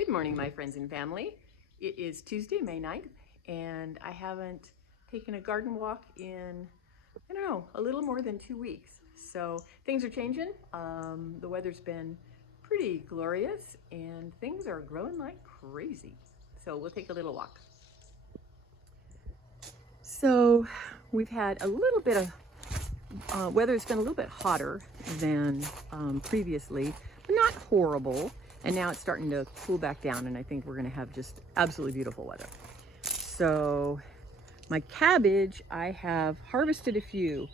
Good morning, my friends and family. It is Tuesday, May 9th, and I haven't taken a garden walk in, I don't know, a little more than 2 weeks. So things are changing. The weather's been pretty glorious, and things are growing like crazy. So we'll take a little walk. So we've had a little bit of weather's been a little bit hotter than previously, but not horrible. And now it's starting to cool back down, and I think we're gonna have just absolutely beautiful weather. So my cabbage, I have harvested a few,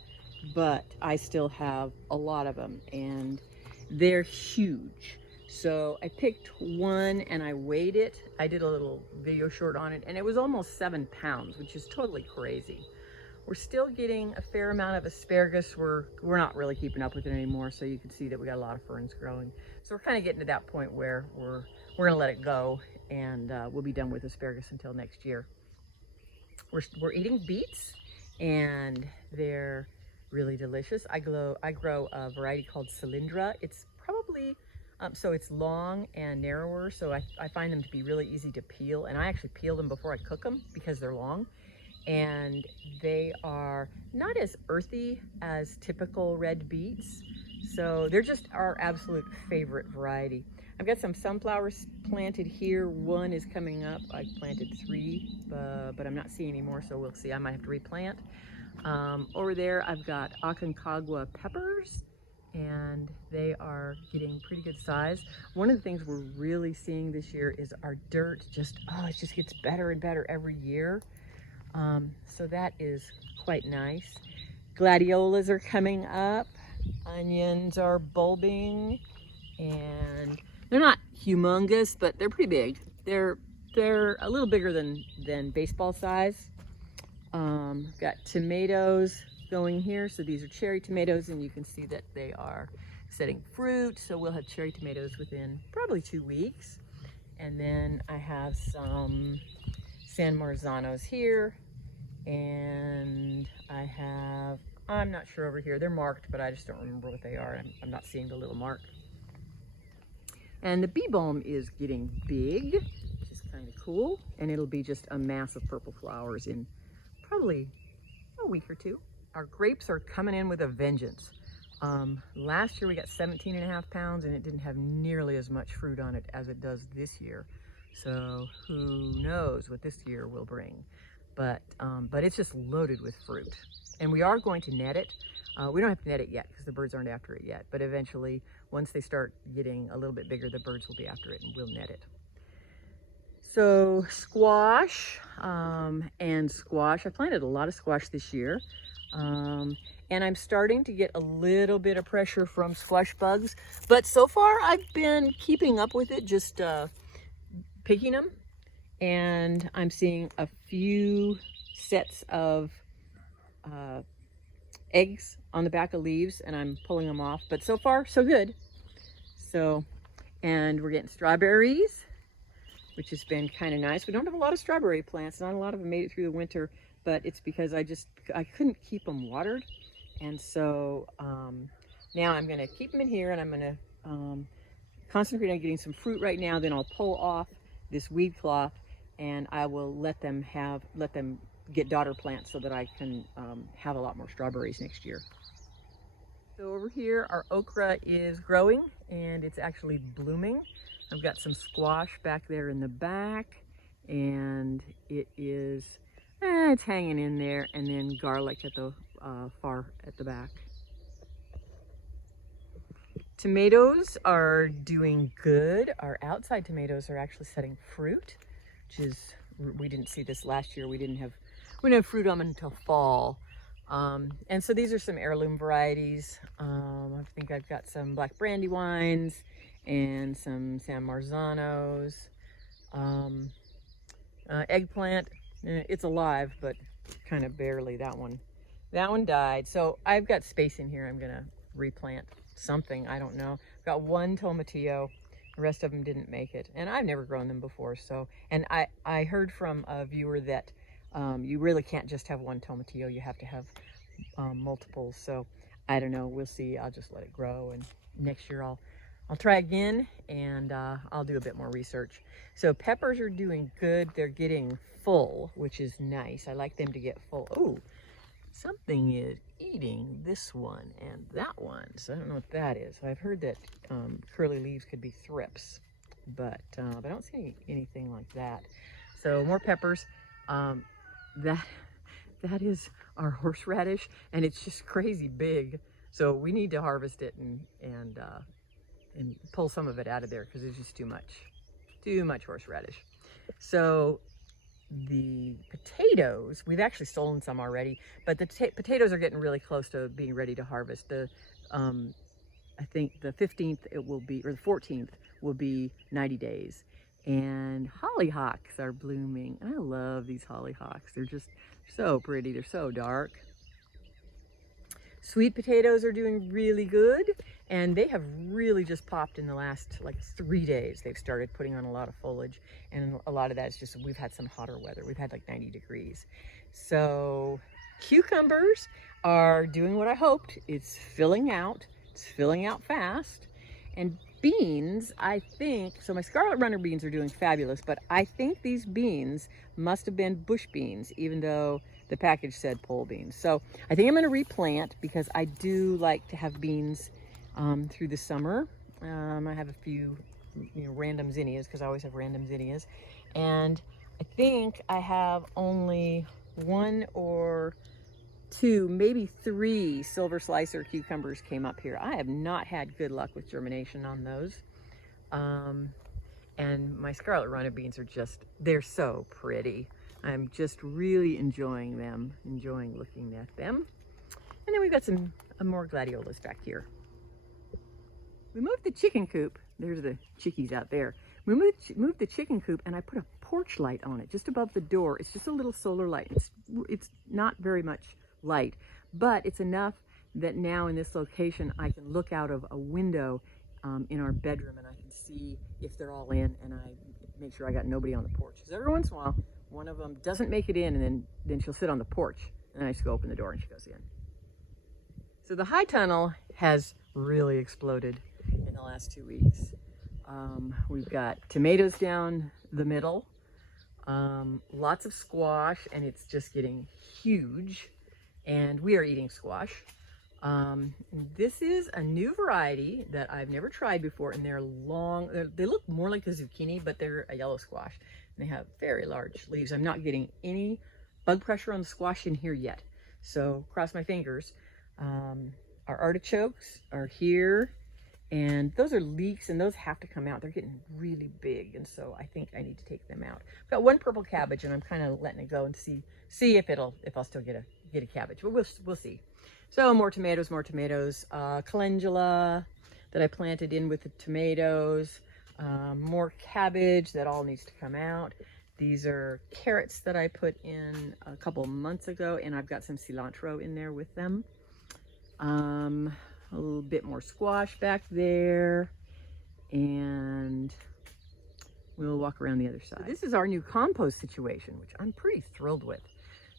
but I still have a lot of them, and they're huge. So I picked one and I weighed it. I did a little video short on it, and it was almost 7 pounds, which is totally crazy. We're still getting a fair amount of asparagus. We're not really keeping up with it anymore, so you can see that we got a lot of ferns growing. So we're kind of getting to that point where we're gonna let it go, and we'll be done with asparagus until next year. We're eating beets, and they're really delicious. I grow a variety called Cylindra. It's probably so it's long and narrower, so I find them to be really easy to peel, and I actually peel them before I cook them because they're long. And they are not as earthy as typical red beets. So they're just our absolute favorite variety. I've got some sunflowers planted here. One is coming up. I planted 3, but I'm not seeing any more, so we'll see. I might have to replant. Over there, I've got Aconcagua peppers, and they are getting pretty good size. One of the things we're really seeing this year is our dirt it just gets better and better every year. So that is quite nice. Gladiolas are coming up. Onions are bulbing, and they're not humongous, but they're pretty big. They're a little bigger than baseball size. Got tomatoes going here. So these are cherry tomatoes, and you can see that they are setting fruit. So we'll have cherry tomatoes within probably 2 weeks. And then I have some San Marzanos here, and I'm not sure over here. They're marked, but I just don't remember what they are. I'm not seeing the little mark. And the bee balm is getting big, which is kind of cool, and it'll be just a mass of purple flowers in probably a week or 2. Our grapes are coming in with a vengeance. Last year we got 17.5 pounds, and it didn't have nearly as much fruit on it as it does this year. So who knows what this year will bring. But it's just loaded with fruit. And we are going to net it. We don't have to net it yet because the birds aren't after it yet. But eventually, once they start getting a little bit bigger, the birds will be after it, and we'll net it. So squash and squash. I planted a lot of squash this year. And I'm starting to get a little bit of pressure from squash bugs. But so far, I've been keeping up with it, just picking them. And I'm seeing a few sets of eggs on the back of leaves, and I'm pulling them off, but so far so good. So, and we're getting strawberries, which has been kind of nice. We don't have a lot of strawberry plants. Not a lot of them made it through the winter, but it's because I couldn't keep them watered. And so now I'm going to keep them in here, and I'm going to concentrate on getting some fruit right now. Then I'll pull off this weed cloth, and I will let them get daughter plants so that I can have a lot more strawberries next year. So over here, our okra is growing, and it's actually blooming. I've got some squash back there in the back, and it's hanging in there, and then garlic at the far at the back. Tomatoes are doing good. Our outside tomatoes are actually setting fruit, which is, we didn't see this last year. We didn't have fruit on them until fall. And so these are some heirloom varieties. I think I've got some black brandywines and some San Marzanos. Eggplant, it's alive, but kind of barely. That one died. So I've got space in here. I'm gonna replant something, I don't know. I've got one tomatillo, the rest of them didn't make it, and I've never grown them before. So, and I heard from a viewer that you really can't just have one tomatillo, you have to have multiples. So I don't know, we'll see. I'll just let it grow, and next year I'll I'll try again, and I'll do a bit more research. So peppers are doing good. They're getting full, which is nice. I like them to get full. Oh, something is eating this one and that one. So I don't know what that is. I've heard that curly leaves could be thrips, but I don't see anything like that. So more peppers. That is our horseradish, and it's just crazy big. So we need to harvest it and pull some of it out of there because it's just too much horseradish. So the potatoes, we've actually stolen some already, but the potatoes are getting really close to being ready to harvest. I think the 15th it will be, or the 14th will be 90 days. And hollyhocks are blooming. I love these hollyhocks. They're just so pretty. They're so dark. Sweet potatoes are doing really good, and they have really just popped in the last like 3 days. They've started putting on a lot of foliage, and a lot of that is just we've had some hotter weather. We've had like 90 degrees. So cucumbers are doing what I hoped. It's filling out. It's filling out fast. And beans, I think, so my scarlet runner beans are doing fabulous, but I think these beans must have been bush beans, even though the package said pole beans. So I think I'm going to replant because I do like to have beans through the summer. I have a few, random zinnias because I always have random zinnias. And I think I have only 1 or 2, maybe 3 silver slicer cucumbers came up here. I have not had good luck with germination on those. And my scarlet runner beans are just, they're so pretty. I'm just really enjoying them, enjoying looking at them. And then we've got some more gladiolas back here. We moved the chicken coop. There's the chickies out there. We moved the chicken coop, and I put a porch light on it just above the door. It's just a little solar light. It's not very much light, but it's enough that now in this location I can look out of a window in our bedroom, and I can see if they're all in, and I make sure I got nobody on the porch. Because every once in a while, one of them doesn't make it in, and then she'll sit on the porch, and then I just go open the door and she goes in. So the high tunnel has really exploded in the last 2 weeks. We've got tomatoes down the middle, lots of squash, and it's just getting huge, and we are eating squash. This is a new variety that I've never tried before, and they're long. They look more like a zucchini, but they're a yellow squash. And they have very large leaves. I'm not getting any bug pressure on the squash in here yet, so cross my fingers. Our artichokes are here, and those are leeks, and those have to come out. They're getting really big, and so I think I need to take them out. I've got 1 purple cabbage, and I'm kind of letting it go and see if I'll still get a cabbage, but we'll see. So more tomatoes, calendula that I planted in with the tomatoes, more cabbage that all needs to come out. These are carrots that I put in a couple months ago, and I've got some cilantro in there with them. A little bit more squash back there, and we'll walk around the other side. So this is our new compost situation, which I'm pretty thrilled with.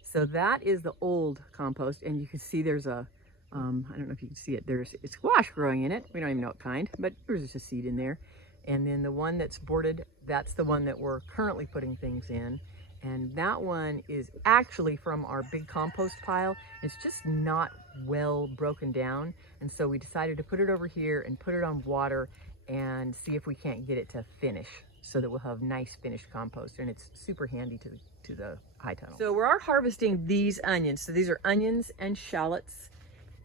So that is the old compost, and you can see there's a, I don't know if you can see it, there's squash growing in it. We don't even know what kind, but there's just a seed in there. And then the one that's boarded, that's the one that we're currently putting things in. And that one is actually from our big compost pile. It's just not well broken down. And so we decided to put it over here and put it on water and see if we can't get it to finish so that we'll have nice finished compost. And it's super handy to the high tunnel. So we are harvesting these onions. So these are onions and shallots,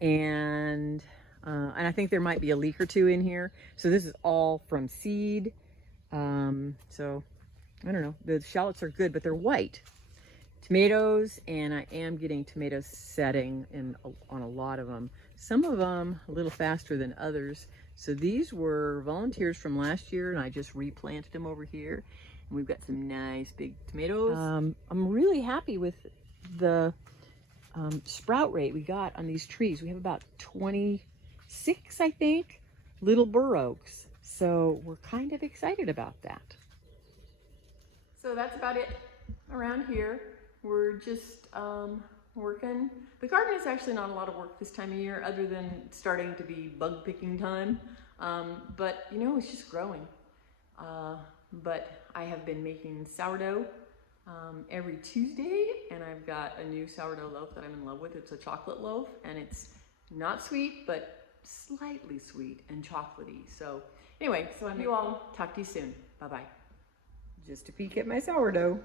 and I think there might be a leek or 2 in here. So this is all from seed. So I don't know, the shallots are good, but they're white. Tomatoes, and I am getting tomatoes setting on a lot of them. Some of them a little faster than others. So these were volunteers from last year, and I just replanted them over here. And we've got some nice big tomatoes. I'm really happy with the sprout rate we got on these trees. We have about 26, I think, little bur oaks. So we're kind of excited about that. So that's about it around here. We're just working. The garden is actually not a lot of work this time of year other than starting to be bug picking time. But you know, it's just growing. But I have been making sourdough every Tuesday, and I've got a new sourdough loaf that I'm in love with. It's a chocolate loaf, and it's not sweet, but slightly sweet and chocolatey. So anyway, so I love you all. Talk to you soon. Bye-bye. Just a peek at my sourdough.